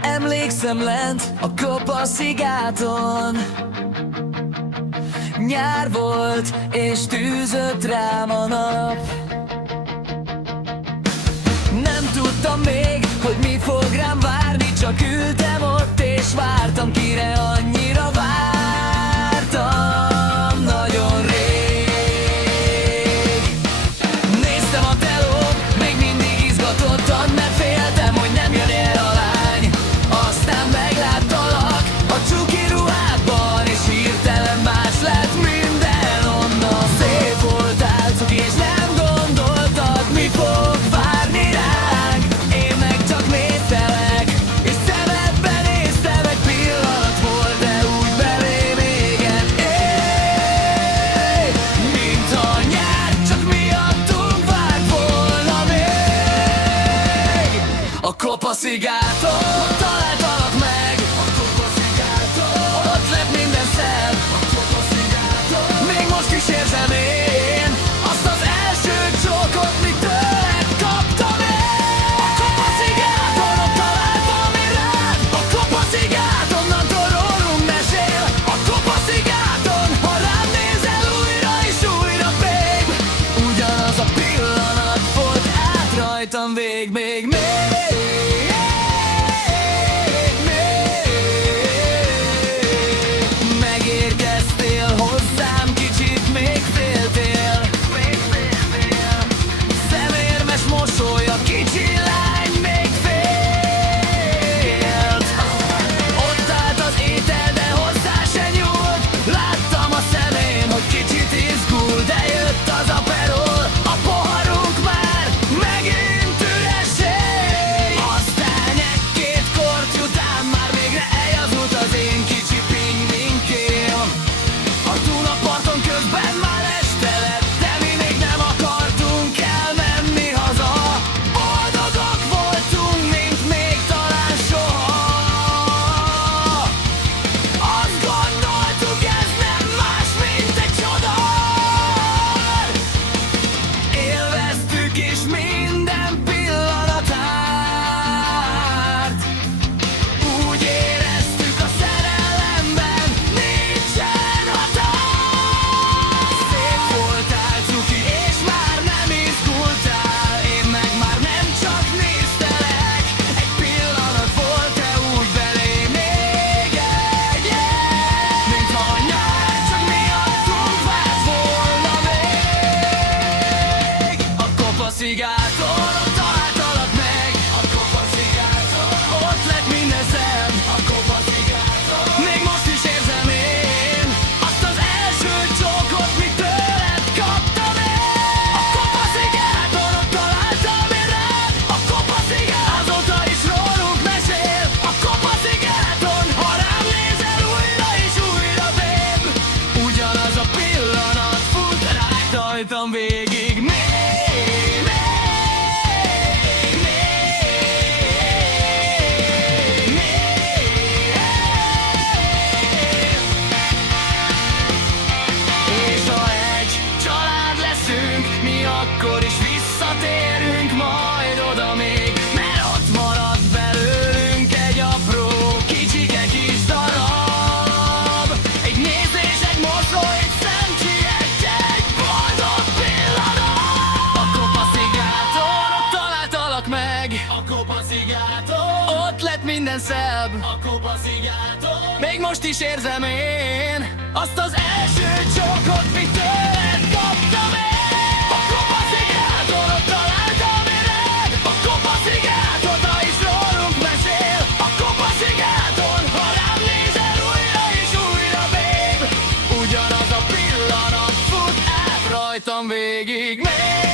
Emlékszem lent a Kopa-szigáton, nyár volt és tűzött rám a nap. Nem tudtam még, hogy mi fog rám várni, csak ültem ott és vártam, kire annyira vártam nagyon rég. Néztem a telót, még mindig izgatottan, mert féltem, hogy nem jön el a lány. Aztán megláttalak a cuki ruhádban, és hirtelen más lett minden onnan. Szép voltál, cuki, és nem gondoltad, mi fog várni ránk. Én meg csak néztelek, és szemedbe néztem, egy pillanat volt, de úgy belém égett. Mint a nyár, csak miattunk várt volna még. A Kopa-szigáton találtalak meg, a Kopa-szigáton ott lett minden szebb, a Kopa-szigáton még most is érzem én azt az első csókot, mit tőled kaptam én. A Kopa-szigáton ott találtam én rád, a Kopa-szigáton onnantól rólunk mesél. A Kopa-szigáton, ha rám nézel újra és újra, babe, ugyanaz a pillanat volt át rajtam még. Megérkeztél hozzám, kicsit még féltél, szemérmes mosoly, a kicsi lány még félt. Ott állt az étel, de hozzá se nyúlt, láttam a szemén, hogy kicsit izgul, de jött az aperol, a poharunk már megint üressé. Aztán egy-két korty után már végre eljazult az én kicsi pingvinkém. A Dunaparton közben már este lett, de mi még nem akartunk elmenni haza. Boldogok voltunk, mint még talán soha. Azt gondoltuk, ez nem más, mint egy csoda. Élveztük is minden pillanatát, úgy éreztük a szerelemben nincsen határ. Szép voltál, cuki, és már nem izgultál, én meg már nem csak néztelek. Egy pillanat volt, de úgy belém égett, mintha a nyár csak miattunk várt volna még. A Kopa-szigáton ott találtalak meg, a Kopa-szigáton ott lett minden szebb, a Kopa-szigáton még most is érzem én azt az első csókot, mit tőled kaptam én. A Kopa-szigáton ott találtam én rád, a Kopa-szigáton azóta is rólunk mesél. A Kopa-szigáton, ha rám nézel újra és újra, babe, ugyanaz a pillanat fut rajtam végig még. És ha egy család leszünk, mi akkor is visszatérünk majd oda még, mert ott marad belőlünk egy apró, kicsike kis darab. Egy nézés, egy mosoly, egy szemcsietje, egy boldog pillanat. A Kopa-szigáton ott találtalak meg, a Kopa-szigáton ott lett minden szebb, a Kopa-szigáton még most is érzem én azt az első csókot, mit tőled kaptam én. A Kopa-szigáton ott találtam én rád, a Kopa-szigáton, ha is rólunk mesél. A Kopa-szigáton, ha rám nézel újra és újra, babe, ugyanaz a pillanat fut át rajtam végig még.